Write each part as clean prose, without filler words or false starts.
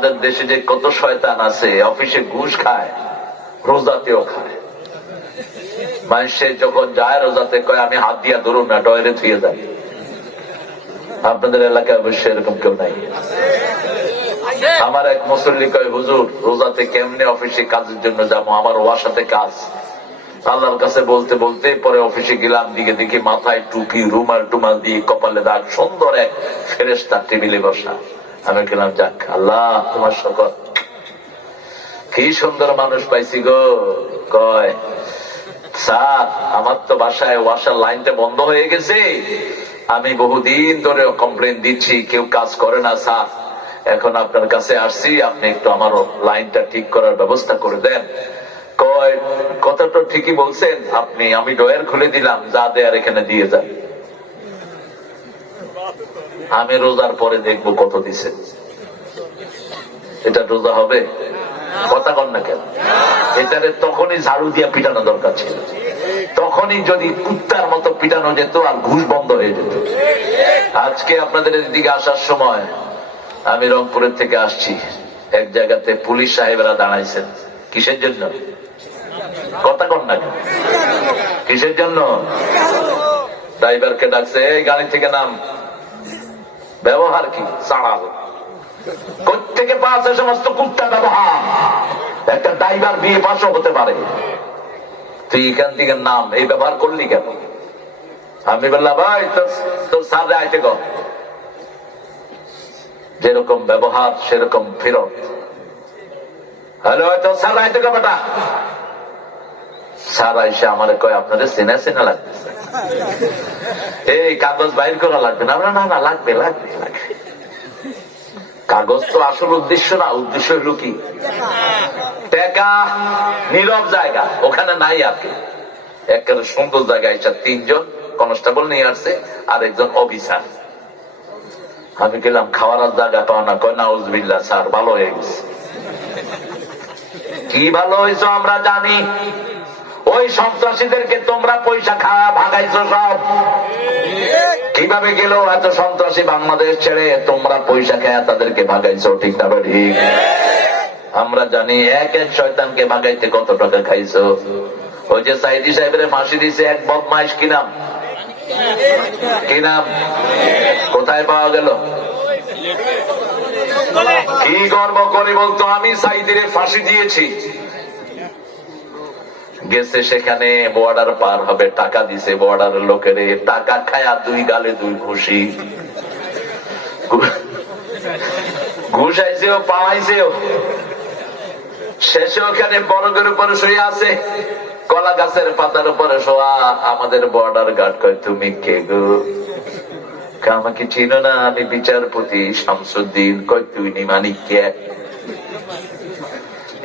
আমাদের দেশে যে কত শয়তান আছে, অফিসে ঘুষ খায়, রোজাতেও খায়। মানুষে যখন যায় রোজাতে কয় আমি হাত দিয়া ধরুন না, ডয়েরে থুয়ে যায়। আপনাদের এলাকায় অবশ্যই এরকম কেউ নাই? আমার এক মুসল্লি কয়, হুজুর রোজাতে কেমনে অফিসে কাজের জন্য যাবো, আমার ওয়ার সাথে কাজ। আল্লাহর কাছে বলতে বলতে পরে অফিসে গেলাম, দিকে দেখি মাথায় টুপি, রুমাল টুমাল দিয়ে, কপালে দাগ, সুন্দর এক ফেরেশতা টেবিলে বসা। আমি গেলাম, যাক আল্লাহ তোমার শকর, কি সুন্দর মানুষ পাইছি গো। কয়, স্যার আমার তো বাসায় ওয়াসার লাইনটা বন্ধ হয়ে গেছে, আমি বহুদিন ধরে কমপ্লেন দিচ্ছি, কেউ কাজ করে না স্যার, এখন আপনার কাছে আসছি, আপনি একটু আমার লাইনটা ঠিক করার ব্যবস্থা করে দেন। কয়, কথাটা ঠিকই বলছেন আপনি, আমি ডয়ার খুলে দিলাম, যা দেয়ার এখানে দিয়ে যান, আমি রোজার পরে দেখবো কত দিছেন। এটা রোজা হবে? কথা কন না কেন? এটারে তখনই ঝাড়ু দিয়া পিটানো দরকার ছিল, তখনই যদি কুত্তার মতো পিটানো যেত আর ঘুষ বন্ধ হয়ে যেত। আজকে আপনাদের এদিকে আসার সময় আমি রংপুরের থেকে আসছি, এক জায়গাতে পুলিশ সাহেবেরা দাঁড়াইছেন। কিসের জন্য? কথা কন না কেন? কিসের জন্য? ড্রাইভারকে ডাকছে, এই গাড়ি থেকে নাম। ব্যবহার কি? সাড়াল। কোত্থেকে পাস এ সমস্ত কুত্তা ব্যবহার? একটা ড্রাইভার বিয়ে পাশও হতে পারে, তুই এখান থেকে নাম, এই ব্যবহার করলি কেন? আমি বললাম, ভাই তোর স্যার আইতে কর, যেরকম ব্যবহার সেরকম ফেরত। হ্যালো, তোর স্যার আইতে কর বেটা। স্যার আইসে আমার কয়, আপনাদের চেনা চেনা লাগতেছে, এই কাগজ বাইর করা লাগবে না? আমরা, না না লাগবে লাগবে লাগবে। কাগজ তো আসল উদ্দেশ্য না, উদ্দেশ্য হলো কি? টাকা। নীরব জায়গা ওখানে নাই। আপনি একটা সুন্দর জায়গায় তিনজন কনস্টেবল নিয়ে আসছে আর একজন অফিসার। আমি গেলাম, খাওয়ার জায়গা পাও না? কয় নাউজুবিল্লাহ স্যার, ভালো হয়ে গেছে। কি ভালো হয়েছ আমরা জানি, ওই সন্ত্রাসীদেরকে তোমরা পয়সা খাওয়া ভাগাইছো সব। কিভাবে গেল এত সন্ত্রাসী বাংলাদেশ ছেড়ে? তোমরা পয়সা খায়া তাদেরকে ভাগাইছো, ঠিক না? ঠিক। আমরা জানি এক এক শয়তানকে ভাগাইতে কত টাকা খাইছো। ওই যে সাইদি সাহেবের ফাঁসি দিছে এক বদমাইশ, কি নাম? কি নাম? কোথায় পাওয়া গেল? কি গর্ব করে বলতো, আমি সাইদির ফাঁসি দিয়েছি। গেছে সেখানে, বর্ডার পার হবে, টাকা দিছে বর্ডারের লোকেরে, টাকা খায়া দুই গালে দুই খুশি। ঘুষ আইছেও, পাওয়াইছেও। শেষে ওখানে বরগের উপরে শুয়ে আছে, কলা গাছের পাতার উপরে শোয়া। আমাদের বর্ডার গার্ড কয়, তুমি কে গো? আমাকে চিনো না, আমি বিচারপতি শামসুদ্দিন। কয়, তুই নি মালিক কে?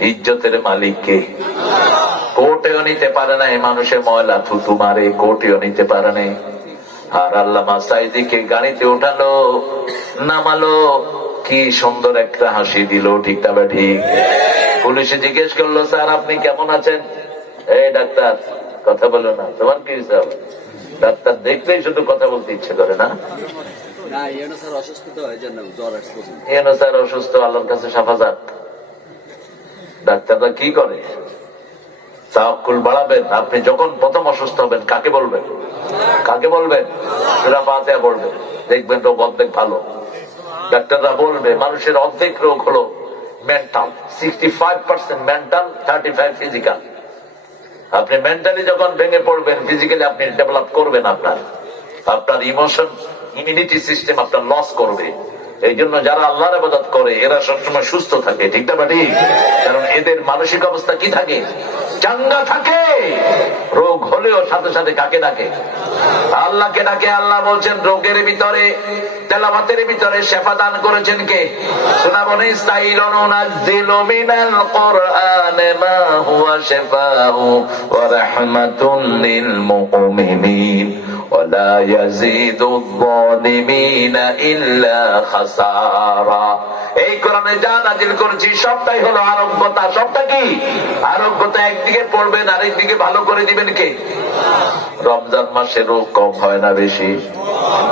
ইজ্জতের মালিক কে? কোর্টেও নিতে পারে না, মানুষের ময়লা থুতু মারে, কোর্টেও নিতে পারে না। আর আল্লামা সাইদিকে গাড়িতে উঠালো, নামালো, কি সুন্দর একটা হাসি দিল, ঠিক না? ঠিক। পুলিশে জিজ্ঞেস করলো, স্যার আপনি কেমন আছেন? এই ডাক্তার, কথা বলো না, তোমার কি হিসাব? ডাক্তার দেখলেই শুধু কথা বলতে ইচ্ছে করে না? স্যার অসুস্থ, আল্লাহর কাছে সাফাজাত। ডাক্তাররা কি করে? তাওয়াক্কুল বাড়াবেন। আপনি যখন প্রথম অসুস্থ হবেন কাকে বলবেন? কাকে বলবেন? সূরা ফাতিহা পড়বেন, দেখবেন রোগ অর্ধেক ভালো। ডাক্তাররা বলবে মানুষের অর্ধেক রোগ হলো মেন্টাল, 65% মেন্টাল, 35 ফিজিক্যাল। আপনি মেন্টালি যখন ভেঙে পড়বেন, ফিজিক্যালি আপনি ডেভেলপ করবেন, আপনার ইমোশন, ইমিউনিটি সিস্টেম আপনার লস করবে। এই জন্য যারা আল্লাহর ইবাদত করে এরা সবসময় সুস্থ থাকে, ঠিক না? ঠিক। কারণ এদের মানসিক অবস্থা কি থাকে? চাঙ্গা থাকে। রোগ হলেও সাথে সাথে কাকে ডাকে? আল্লাহকে ডাকে। আল্লাহ বলছেন রোগের ভিতরে, তেলাওয়াতের ভিতরে শেফা দান করেছেন কে? সূরা বনী ইসরাঈল, নুনাজ্জিলু মিনাল কুরআনি মা হুয়া শিফাউ ওয়া রাহমাতুল লিল মুমিনিন ওয়া লা ইয়াজিদুয যালিমিনা ইল্লা খাসারা। এই কোরআনে যা নাজিল করেছি সবটাই হলো আরোগ্যতা। সবটা কি? আরোগ্যতা। একদিকে পড়বেন, আরেকদিকে ভালো করে দিবেন কে? রমজান মাসে রোগ কম হয় না বেশি?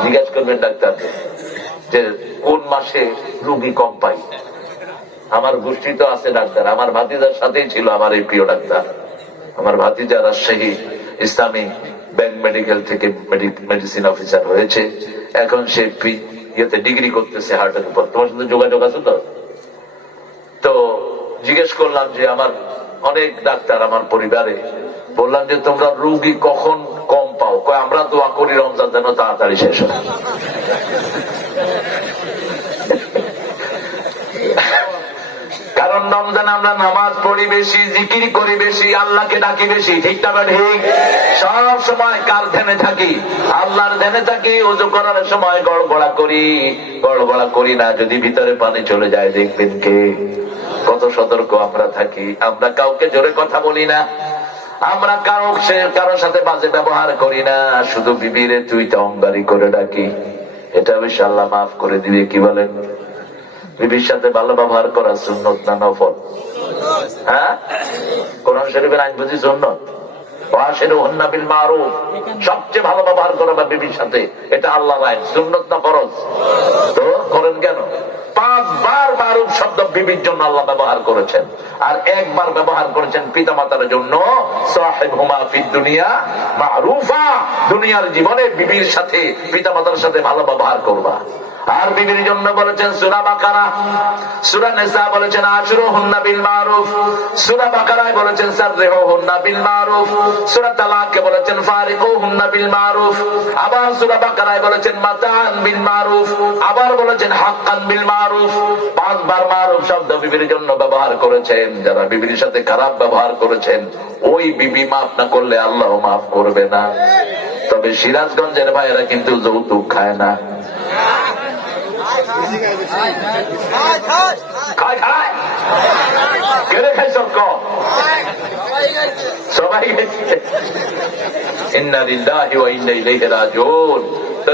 জিজ্ঞেস করবেন ডাক্তারকে যে কোন মাসে রোগী কম পাই। আমার গোষ্ঠী তো আছে ডাক্তার, আমার ভাতিজার সাথেই ছিল আমার এই প্রিয় ডাক্তার। আমার ভাতিজা রাজশাহী ইসলামী ব্যাংক মেডিকেল থেকে মেডিসিন অফিসার হয়েছে, এখন সে ইয়েতে ডিগ্রি করতেছে হার্টের উপর। তোমার সাথে যোগাযোগ আছে তো? তো জিজ্ঞেস করলাম যে আমার অনেক ডাক্তার আমার পরিবারে, বললাম যে তোমরা রোগী কখন কম পাও? আমরা দোয়া করি রমজান যেন তাড়াতাড়ি শেষ হয়। কারণ রমজান আমরা নামাজ পড়ি বেশি, জিকির করি বেশি, আল্লাহকে ডাকি বেশি, ঠিক না ঠিক? সব সময় কার ধ্যানে থাকি? আল্লাহর ধ্যানে থাকি। ওযু করার সময় গড়গড়া করি না, যদি ভিতরে পানি চলে যায় দেখবেন কে? কত সতর্ক আমরা থাকি। আমরা কাউকে জোরে কথা বলি না, আমরা কারোর সাথে বাজে ব্যবহার করি না, শুধু বিবিরে তুই টঙ্গারি করে ডাকি। এটা অবশ্য আল্লাহ মাফ করে দিবে। কি বলেন? বিবির সাথে ভালো ব্যবহার করা সুন্নত না নফল? হ্যাঁ, কোরআন শরীফের আইন বুঝি সুন্নত। সবচেয়ে ভালো ব্যবহার করা বা বিবির সাথে, এটা আল্লাহর আইন, সুন্নত না ফরজ? তো করেন কেন? 5 বার মারুফ শব্দ বিবির জন্য আল্লাহ ব্যবহার করেছেন, আর একবার ব্যবহার করেছেন পিতা মাতার জন্য। সাহিবহুমা ফিদ দুনিয়া মারুফা, দুনিয়ার জীবনে বিবির সাথে পিতা মাতার সাথে ভালো ব্যবহার করবা। আর বিবির জন্য বলেছেন সূরা বাকারা, সূরা নিসা বলেছেন আশরুহুন্না বিল মারুফ, সূরা বাকারায় বলেছেন সাররিহুন্না বিল মারুফ, সূরা তালাকে বলেছেন ফারিকুহুন্না বিল মারুফ, আবার সূরা বাকারায় বলেছেন মাতান বিল মারুফ, আবার বলেছেন হাক্কান বিল মারুফ। 5 বার মারুফ শব্দ বিবির জন্য ব্যবহার করেছেন। যারা বিবির সাথে খারাপ ব্যবহার করেছেন, ওই বিবি মাফ না করলে আল্লাহ মাফ করবে না। তবে সিরাজগঞ্জের ভাইয়েরা কিন্তু যৌতুক খায় না। সবাই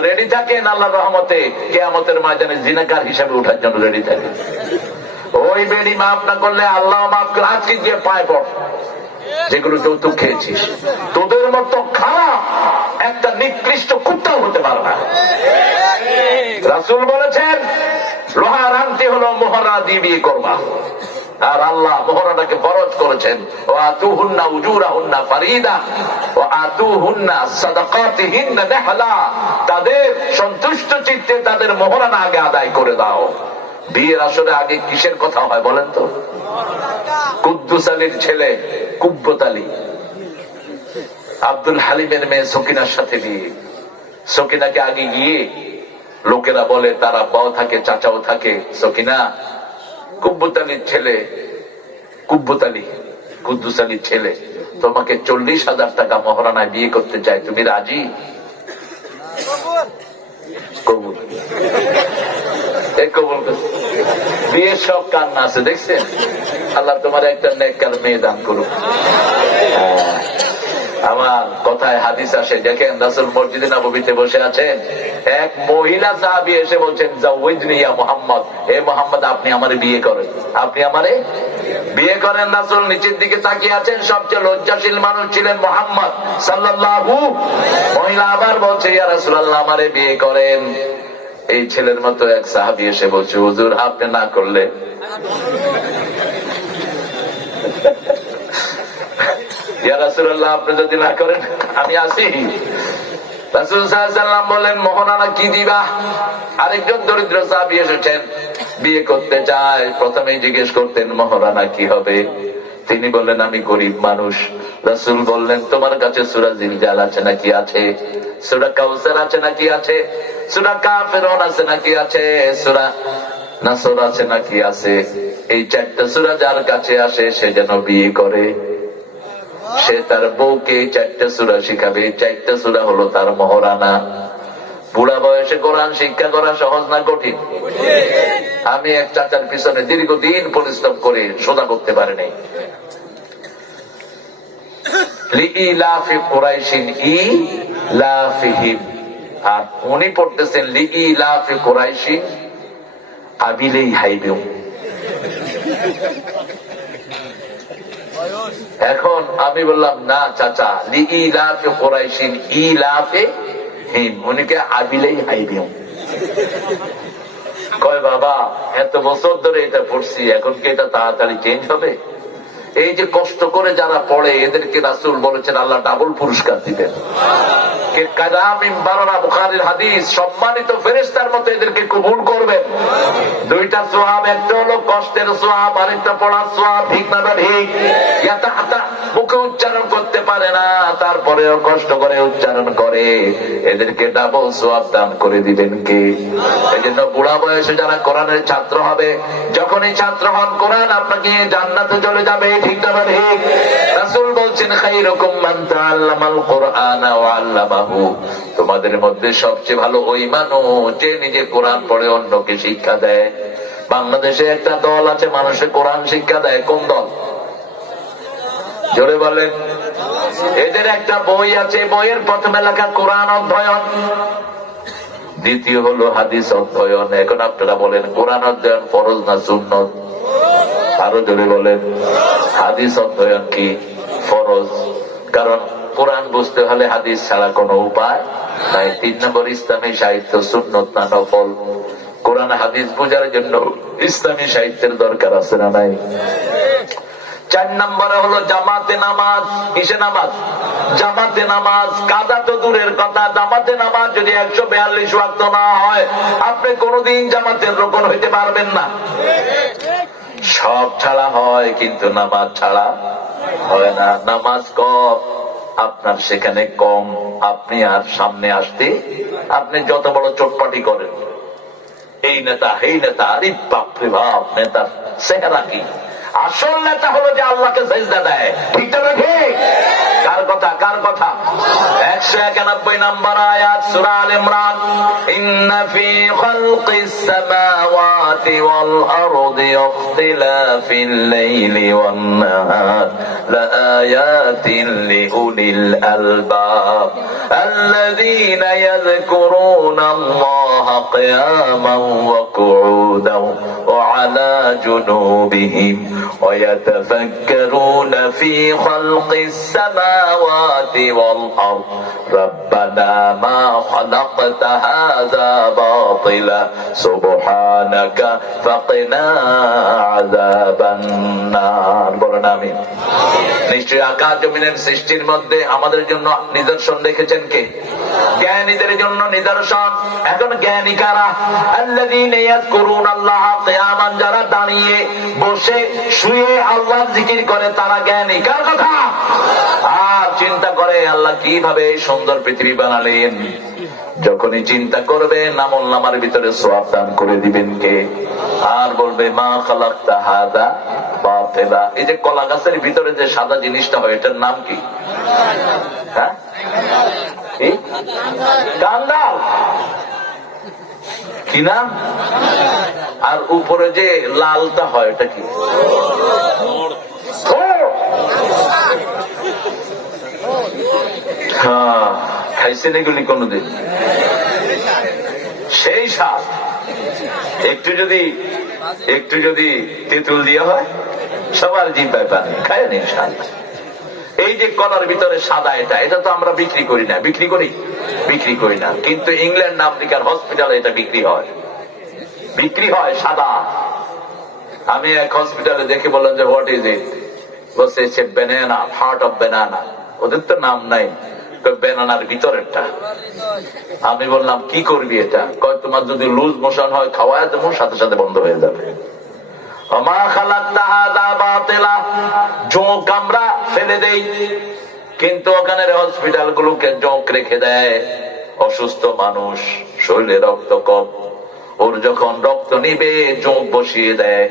রেডি থাকেন আল্লাহর রহমতে, কিয়ামতের ময়দানে জিনাকার হিসাবে উঠার জন্য রেডি থাকেন। ওই বেড়ি মাফ না করলে আল্লাহ মাফ করে। আজকে গিয়ে পায় পড়, যেগুলো যৌতুক খেয়েছিস, তোদের মতো খারাপ একটা নিকৃষ্ট কুত্তাও হতে পারে না। রাসূল বলেছেন লোহার আংটি হলো মোহরা দিয়ে বিয়ে করবা, আর আল্লাহ মোহরাটাকে ফরজ করেছেন। ওয়া আতুহুন্না উজুরাহুন্না ফারিদা ওয়া আতুহুন্না সাদাকাতিহিন্না নিহলা, তাদের সন্তুষ্ট চিত্তে তাদের মোহরানা আগে আদায় করে দাও। বিয়ের আসরে আগে কিসের কথা হয় বলেন তো? কুদ্দুস আলীর ছেলে কুব্বত আলী, আব্দুল হালিমের মেয়ে সকিনার সাথে বিয়ে। সকিনাকে আগে গিয়ে লোকেরা বলে, তার আব্বাও থাকে চাচাও থাকে, সকিনা কুব্বত আলীর ছেলে, কুব্বত আলী কুদ্দুস আলীর ছেলে তোমাকে 40,000 টাকা মহারানায় বিয়ে করতে চায়, তুমি রাজি? কবুল। কবুল। বিয়ের সব কান্না আছে দেখছেন। আল্লাহ তোমার একটা নেককার মেয়ে দান করুক। আমার কথায় হাদিস আসে, দেখেন রাসূল মসজিদে নববীতে বসে আছেন, এক মহিলা সাহাবী এসে বলছেন জাওয়াজনি ইয়া মুহাম্মদ, হে মুহাম্মদ আপনি আমারে বিয়ে করেন, আপনি আমারে বিয়ে করেন। রাসূল নিচের দিকে তাকিয়ে আছেন, সবচেয়ে লজ্জাশীল মানুষ ছিলেন মুহাম্মদ সাল্লাল্লাহু। মহিলা আবার বলছে ইয়া রাসূলুল্লাহ আমারে বিয়ে করেন। এই ছেলের মতো এক সাহাবী এসে বলছে হুজুর আপনি না করলে? ইয়া রাসূলুল্লাহ আপনি যদি না করেন আমি আসি। রাসূল সাল্লাল্লাহু আলাইহি ওয়াসাল্লাম বলেন মোহরানা কি দিবা? আরেকজন দরিদ্র সাহাবী এসেছেন, বিয়ে করতে চায়। প্রথমেই জিজ্ঞেস করতেন মোহরানা কি হবে? তিনি বললেন আমি গরিব মানুষ। রাসূল বললেন তোমার কাছে সূরা জিলজাল আছে নাকি? আছে। সূরা কাউসার আছে নাকি? আছে। সূরা কাফিরুন আছে নাকি? আছে। সূরা নাসর আছে নাকি? আছে। এই 4টা সূরা যার কাছে আসে সে যেন বিয়ে করে। সে তার বউকে 4টা সূরা শিখাবে। 4টা সূরা হলো তার মহারানা। বুড়া বয়সে কোরআন শিক্ষা করা সহজ না কঠিন? আমি এক চাচার পিছনে দীর্ঘদিন পরিশ্রম করে সোজা করতে পারি নাই। লিইলাফি কুরাইশিন ইলাফিহিম, আর উনি পড়তেছেন লিইলাফি কুরাইশিন আবিলাই হাইবিউম। এখন আমি বললাম না চাচা, লিইলাফি কুরাইশিন ইলাফিহিম, উনিকে আবিলাই হাইবিউম। কয় বাবা এত বছর ধরে এটা পড়ছি, এখন কি এটা তাড়াতাড়ি চেঞ্জ হবে? এই যে কষ্ট করে যারা পড়ে এদেরকে রাসূল বলেছেন আল্লাহ ডাবল পুরস্কার দিবেন। বুখারীর হাদিস, সম্মানিত ফেরেশতার মতো এদেরকে কবুল করবেন। দুইটা সওয়াব, একটা হলো কষ্টের সওয়াব, আরেকটা পড়ার সওয়াব। ঠিক না ঠিক? মুখে উচ্চারণ করতে পারে না, তারপরেও কষ্ট করে উচ্চারণ করে, এদেরকে ডাবল সওয়াব দান করে দিবেন কে? এই জন্য বুড়া বয়সে যারা কোরআনের ছাত্র হবে, যখনই ছাত্র হন কোরআন আপনাকে জান্নাতে চলে যাবে। ঠিক না ঠিক? রাসূল বলছেন খায়রুকুম মান তাআল্লামাল কুরআনা ওয়া আল্লামাহু, তোমাদের মধ্যে সবচেয়ে ভালো ওই মানুষ যে নিজে কোরআন পড়ে অন্যকে শিক্ষা দেয়। বাংলাদেশে একটা দল আছে মানুষে কোরআন শিক্ষা দেয়। কোন দল? জোরে বলেন। এদের একটা বই আছে, বইয়ের প্রথমে লেখা কোরআন অধ্যয়ন, দ্বিতীয় হলো হাদিস অধ্যয়ন। এখন আপনারা বলেন কোরআন অধ্যয়ন ফরজ না সুন্নত? আরো জোরে বলেন। হাদিস অধ্যয়ন কি? ফরজ। কারণ কোরআন বুঝতে হলে হাদিস ছাড়া কোনো উপায় নাই। 3 নম্বর ইসলামী সাহিত্য সুন্নত না নফল? কোরআন হাদিস বোঝার জন্য ইসলামী সাহিত্যের দরকার আছে না নাই? 4 নম্বরে হলো জামাতে নামাজ। কিসে নামাজ? জামাতে নামাজ। কাদা তো দূরের কথা, জামাতে নামাজ যদি 142 ওয়াক্ত না হয় আপনি কোনদিন জামাতের রোকন হইতে পারবেন না। সব ছাড়া হয় কিন্তু নামাজ ছাড়া হয় না। নামাজ কম, আপনার সেখানে কম, আপনি আর সামনে আসতে আপনি যত বড় চটপাটি করেন, এই নেতা এই নেতা, আরে বাপরে বাপ, নেতার চেহারা কি? আসল নেতা হলো যে আল্লাহকে সেজদা দেয়। ঠিক না ঠিক? কার কথা? কার কথা? 191 নম্বর আয়াত সূরা আল ইমরান, ইন্না ফি খালকিস সামাওয়াতি ওয়াল আরদি ইখতিলাফিল লাইলি ওয়ান নাহার লাআয়াতিন লিউলিল আলবাব আল্লাযীনা ইয়াযকুরুনাল্লাহা কিয়ামান ওয়া কুউদান ওয়া আলা জুনুবিহিম ويتفكرون في خلق السماوات والأرض ربنا ما خلقت هذا باطلا سبحانك فقنا عذاب النار। বলেন আমিন। নিশ্চয়ই আকাশ জমিনের সৃষ্টির মধ্যে আমাদের জন্য নিদর্শন রেখেছেন কে? জ্ঞানীদের জন্য নিদর্শন। এখন জ্ঞানী কারা? আল্লাযীনা ইয়াযকুরুনাল্লাহা কিয়ামান, যারা দাঁড়িয়ে বসে শুয়ে আল্লাহর জিকির করে তারা জ্ঞানী। কার কথা? আর চিন্তা করে আল্লাহ কিভাবে এই সুন্দর পৃথিবী বানালেন। যখনই চিন্তা করবে আমলনামার ভিতরে সওয়াব দান করে দিবেন কে? আর বলবে মা খালাকতা হাযা বাতিলা। এই যে কলা গাছের ভিতরে যে সাদা জিনিসটা হয় এটার নাম কি? হ্যাঁ, কান্দাল। কি নাম? আর উপরে যে লালটা হয় এটা কি? হ্যাঁ, খাইছেন এগুলি কোনদিন? সেই স্বাদ। একটু যদি তেঁতুল দিয়ে হয় সবার জিহ্বায় পানি। খায় নি স্বাদ। এই যে কলার ভিতরে সাদা, এটা তো আমরা বিক্রি করি না। বিক্রি করি না, কিন্তু ইংল্যান্ড আমেরিকার হসপিটালে এটা বিক্রি হয় সাদা। আমি এক হসপিটালে দেখে বললাম যে হোয়াট ইজ ইট? বলছে it's a banana, heart of banana. ওদের তো নাম নাই, ব্যানানার ভিতরেরটা। আমি বললাম কি করবি এটা? কয় তোমার যদি লুজ মোশন হয় খাওয়ায় তখন সাথে সাথে বন্ধ হয়ে যাবে। জোঁক আমরা ফেলে দেই, কিন্তু ওখানে হসপিটাল গুলোকে জোঁক রেখে দেয়। অসুস্থ মানুষ, শরীরে রক্ত কম, ওর যখন রক্ত নিবে জোঁক বসিয়ে দেয়।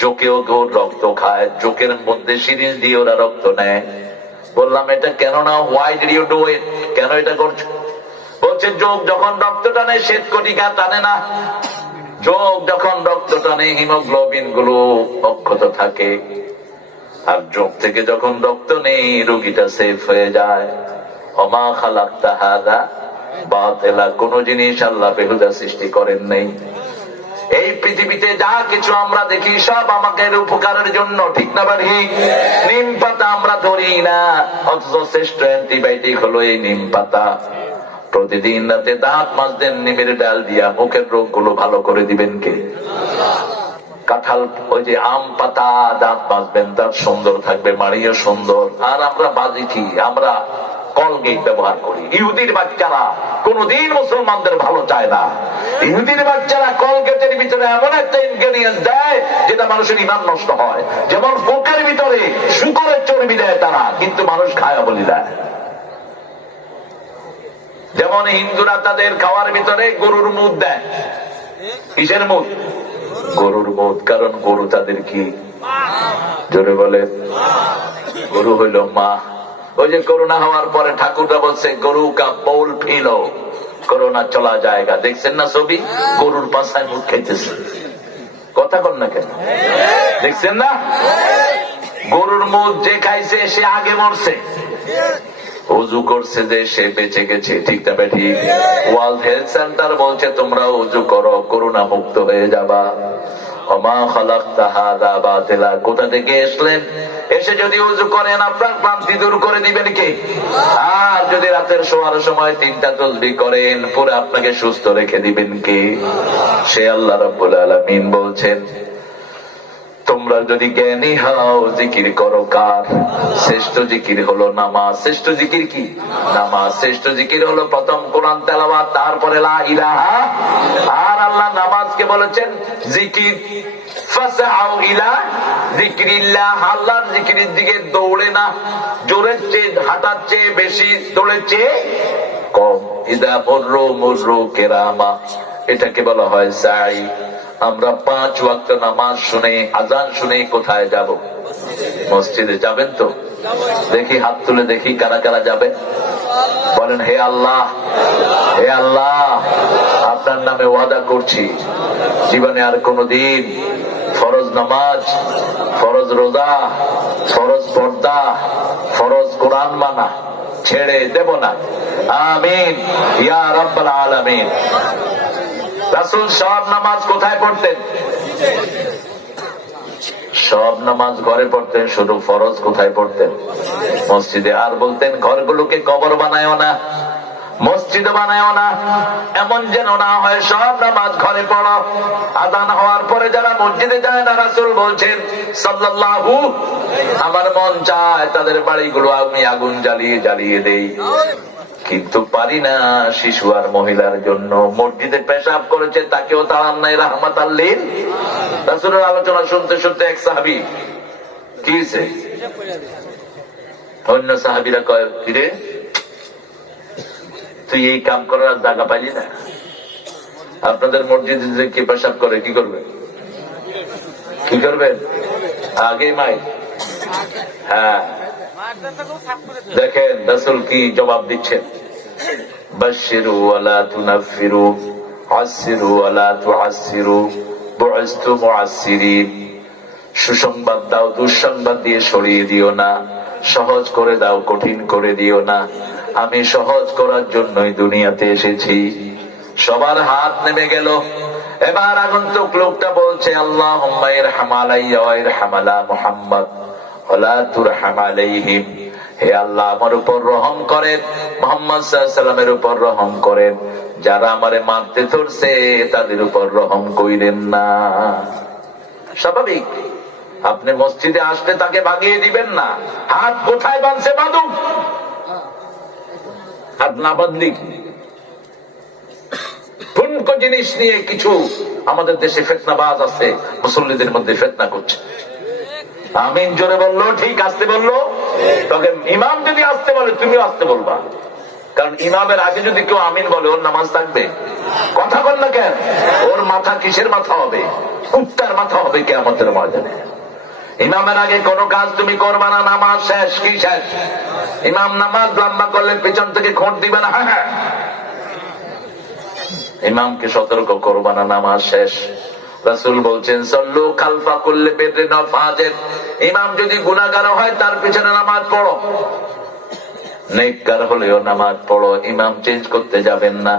জোকেও রক্ত খায়, জোকের মধ্যে সিরিঞ্জ দিয়ে ওরা রক্ত নেয়। বললাম এটা কেন না? Why did you do it? কেন এটা করছো? বলছে জোক যখন রক্ত টানে শ্বেতকণিকা টানে না। জোক যখন রক্ত টানে হিমোগ্লোবিন গুলো অক্ষত থাকে, আর জোক থেকে যখন রক্ত নেই রোগীটা সেফ হয়ে যায়। ওমা খালাকতা হাযা বাতিলা, কোন জিনিস আল্লাহ বেহুদা সৃষ্টি করেন নাই। এই পৃথিবীতে যা কিছু আমরা দেখি সব আমাদের উপকারের জন্য। ঠিক না ঠিক? নিম পাতা আমরা ধরি না, অথচ শ্রেষ্ঠ অ্যান্টিবায়োটিক হলো এই নিম পাতা। প্রতিদিন রাতে দাঁত মাজতেন নিমের ডাল দিয়া, মুখের রোগ গুলো ভালো করে দিবেন কে? কাঁঠাল ওই যে আম পাতা দাঁত মাজবেন, দাঁত সুন্দর থাকবে, মাড়িও সুন্দর। আর আমরা বাজি কি, আমরা কলগেট ব্যবহার করি। ইহুদির বাচ্চারা কোনদিন মুসলমানদের ভালো চায় না। ইহুদির বাচ্চারা কলগেটের ভিতরে এমন একটা ইনগ্রেডিয়েন্টস দেয় যেটা মানুষের ইমান নষ্ট হয়। যেমন কোকের ভিতরে শুকরের চর্বি দেয় তারা, কিন্তু মানুষ খায় বলি দেয়। যেমন হিন্দুরা তাদের খাওয়ার ভিতরে গরুর মুদ দেয়। কিসের মুদ? গরুর মুদ। কারণ গরু তাদের কি? জোরে বলে, গরু হইল মা। ওই যে করোনা হওয়ার পরে ঠাকুররা বলছে গরু কা বউল ফিলো, করোনা চলা যায়গা। দেখছেন না ছবি? গরুর পাশায় মুখ খাইতেছে। কথা কন না কেন? দেখছেন না? গরুর মুখ যে খাইছে সে আগে মরছে, উজু করছে যে সে বেঁচে গেছে। ঠিক না ঠিক? ওয়ার্ল্ড হেলথ সেন্টার বলছে তোমরা উজু করো, করোনা মুক্ত হয়ে যাবা। ওমা খালাকতা হাযা বাতিলা। কোথা থেকে এসলেন? এসে যদি উজু করেন আপনার ক্লান্তি দূর করে দিবেন কে? আর যদি রাতের শোয়ার সময় 3টা তাসবিহ করেন পুরো আপনাকে সুস্থ রেখে দিবেন কে? সে আল্লাহ রাব্বুল আলামিন বলছেন তোমরা যদি জ্ঞানী হও জিকির করো কার? শ্রেষ্ঠ জিকির হলো নামাজ। শ্রেষ্ঠ জিকির কি? নামাজ। শ্রেষ্ঠ জিকির হলো প্রথম কোরআন তেলাওয়াত, তারপরে লা ইলাহা। আর আল্লাহ নামাজকে বলেছেন জিকির। ফাসআউ ইলা যিকরিল্লাহ। আল্লাহর জিকিরের দিকে দৌড়ে না, জোরের চেয়ে হাঁটার চেয়ে বেশি, দৌড়ের চেয়ে কম। ইদা মুররু মুররু কিরামা, এটাকে বলা হয় সাই। আমরা 5 ওয়াক্ত নামাজ শুনে, আজান শুনে কোথায় যাব? মসজিদে। যাবেন তো? দেখি হাত তুলে দেখি কারা কারা যাবে। বলেন হে আল্লাহ, হে আল্লাহ, আপনার নামে ওয়াদা করছি জীবনে আর কোনদিন ফরজ নামাজ, ফরজ রোজা, ফরজ পর্দা, ফরজ কোরআন মানা ছেড়ে দেব না। আমিন ইয়া রাব্বাল আলামিন। রাসূল সব নামাজ কোথায় পড়তেন? সব নামাজ ঘরে পড়তেন, শুধু ফরজ কোথায় পড়তেন? মসজিদে। আর বলতেন ঘরগুলোকে কবর বানায়ও না, মসজিদ বানায়ও না, এমন যেন না হয় সব নামাজ ঘরে পড়ো। আযান হওয়ার পরে যারা মসজিদে যায় না, রাসূল বলছেন সাল্লাল্লাহু, আমার মন চায় তাদের বাড়িগুলো আমি আগুন জ্বালিয়ে জ্বালিয়ে দেই, কিন্তু পারি না। শিশু আর মহিলার জন্য মসজিদে পেশাব করেছে, তাকেও তাড়ান নাই রাহমাতাল লিল। রাসূলের আলোচনা শুনতে শুনতে এক সাহাবী কি হয়েছে, অন্য সাহাবীরা কয় কিরে তুই এই কাম করার জায়গা পাইলি না? আপনাদের মসজিদে যে কি পেশাব করে কি করবে? কি করবেন? আগে মাই। হ্যাঁ, দেখেন রাসূল কি জবাব দিচ্ছেন। বাশশিরু ওয়ালা তুনাফিরু, আশশিরু ওয়ালা তুআসসিরু, বুইসতু মুআসসিরিন। সুসংবাদ দাও, দুঃসংবাদ দিয়ে সরিয়ে দিও না। সহজ করে দাও, কঠিন করে দিও না। আমি সহজ করার জন্যই দুনিয়াতে এসেছি। সবার হাত নেমে গেল। এবার আগন্তুক লোকটা বলছে আল্লাহুম্মা ইরহাম আলাইয়া ওয়া ইরহাম আলা মুহাম্মদ ওয়ালা তুরহাম আলাইহিম। হে আল্লাহ, আমার উপর রহম করেন, মুহাম্মদ সাল্লাল্লাহু আলাইহি ওয়াসাল্লামের উপর রহম করেন। যারা আমারে মারতে ধরছে তাদের উপর রহম কইরেন না। স্বাভাবিক, আপনি মসজিদে আসলে তাকে ভাগিয়ে দিবেন না। হাত কোথায় বাঁধছে বাঁধুক, হাত না বাঁধলি। ঠুনকো জিনিস নিয়ে কিছু আমাদের দেশে ফিতনাবাজ আছে, মুসল্লিদের মধ্যে ফিতনা করছে। আমিন জোরে বললো, ঠিক আসতে বললো। তবে ইমাম যদি আসতে বলে তুমিও আসতে বলবা, কারণ ইমামের আগে যদি কেউ আমিন বলে ওর নামাজ থাকবে? কথা বল না কেন? ওর মাথা কিসের মাথা হবে? কুত্তার মাথা হবে কিয়ামতের ময়দানে। ইমামের আগে কোন কাজ তুমি করবা না, নামাজ শেষ। কি শেষ? ইমাম নামাজ লম্বা করলে পেছন থেকে খোঁট দিবে না। হ্যাঁ, ইমামকে সতর্ক করবা না, নামাজ শেষ। রাসূল বলছেন সল্লু খালফা কুল্লি বিররিন ওয়া ফাজির। ইমাম যদি গুনাহগার হয় তার পিছনে নামাজ পড়ো, নেককার হলেও নামাজ পড়ো। ইমাম চেঞ্জ করতে যাবেন না,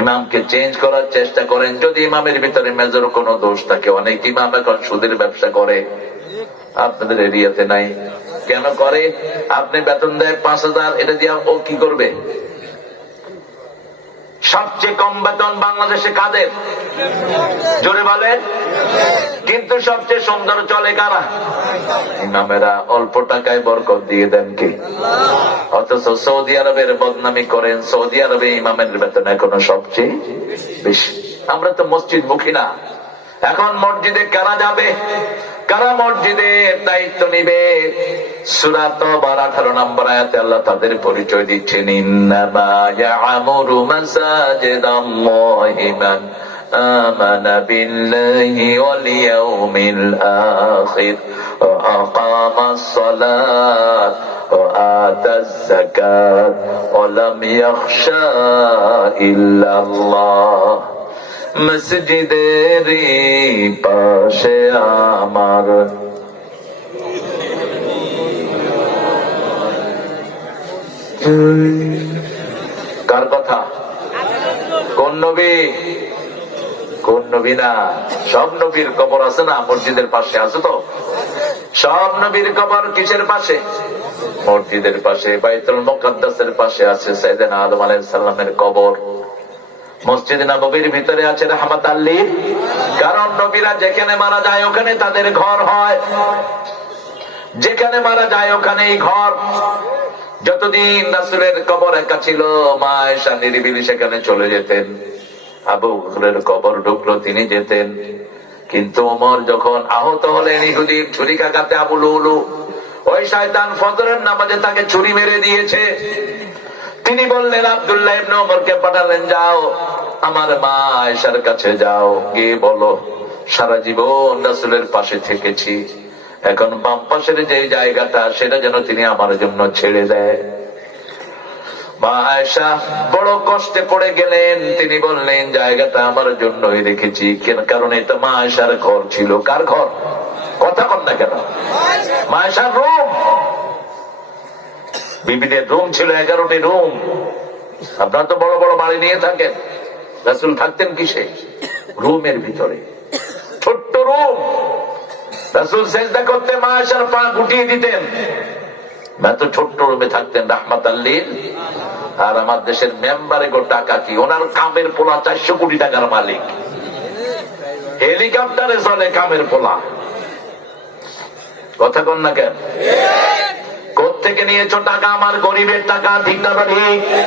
ইমামকে চেঞ্জ করার চেষ্টা করেন। যদি ইমামের ভিতরে মেজর কোনো দোষ থাকে, অনেক ইমাম এখন সুদের ব্যবসা করে, আপনাদের এরিয়াতে নাই। কেন করে? আপনি বেতন দেয় 5,000, এটা দিয়ে ও কি করবে? সবচেয়ে কম বেতন বাংলাদেশে কাদের? জোরে বলেন। কিন্তু সবচেয়ে সুন্দর চলে কারা? ইমামেরা। অল্প টাকায় বরকত দিয়ে দেন কি? অথচ সৌদি আরবের বদনামি করেন, সৌদি আরবে ইমামের বেতন এখনো সবচেয়ে বেশি। আমরা তো মসজিদ মুখী না। এখন মসজিদে কারা যাবে, কারা মসজিদের দায়িত্ব নিবে? সূরা তাওবার 18 নম্বর আয়াতে আল্লাহ তাদের পরিচয় দিচ্ছেন, ইন্নামা ইয়া'মুরু মাসাজিদাল্লাহি মান আমানা বিল্লাহি ওয়াল ইয়াউমিল আখির ওয়া আকামাস সালাত ওয়া আতাজ যাকাত ওয়া লাম ইয়াখশা ইল্লাল্লাহ। মসজিদের পাশে আমার কার কথা? কোন নবী? কোন নবী না? সব নবীর কবর আছে না মসজিদের পাশে? আছে তো। সব নবীর কবর কিসের পাশে? মসজিদের পাশে। বাইতুল মুকাদ্দাসের পাশে আছে সাইয়েদনা আদম আলাইহিস সালামের কবর। মসজিদ নববীর ভিতরে আছে রাহমাতাল লিল, কারণ নবীরা যেখানে মারা যায় ওখানে তাদের ঘর হয়, যেখানে মারা যায় ওখানেই ঘর। যতদিন রাসূলের কবর একা ছিল, মা আয়েশা নিরিবিলি সেখানে চলে যেতেন। আবু বকরের কবর ঢুকলো, তিনি যেতেন। কিন্তু ওমর যখন আহত হলেন ইহুদির ছুরিকাঘাতে, আবু লুলু, ওই শয়তান ফজরের নামাজে তাকে ছুরি মেরে দিয়েছে। তিনি বললেন, আব্দুল্লাহ ইবনে ওমরকে পাঠালেন, যাও আমার মা আয়েশার কাছে যাও, গিয়ে বলো সারা জীবন রাসূলের পাশে থেকেছি, এখন বাম পাশের যে জায়গাটা সেটা যেন তিনি আমার জন্য ছেড়ে দেয়। মা আয়েশা বড় কষ্টে পড়ে গেলেন। তিনি বললেন, জায়গাটা আমার জন্যই রেখেছি, কারণ এটা মা আয়েশার ঘর ছিল। কার ঘর? কথা বল না কেন? মা আয়েশার রুম। বিবিদের রুম ছিল 11টি রুম। আপনারা তো বড় বড় বাড়ি নিয়ে থাকেন, রাসূল থাকতেন কিসে? রুমের ভিতরে, ছোট্ট রুম। রাসূল সেজদা করতে মা আয়েশার পা গুটিয়ে দিতেন, এত ছোট্ট রুমে থাকতেন রাহমাতাল লিল। আর আমার দেশের মেম্বারে গো টাকা কি, ওনার কামের পোলা 400 কোটি টাকার মালিক, হেলিকপ্টারে চলে কামের পোলা। কথা কন না কেন? কোত্থেকে নিয়েছো টাকা? আমার গরিবের টাকা, ঠিক না ঠিক?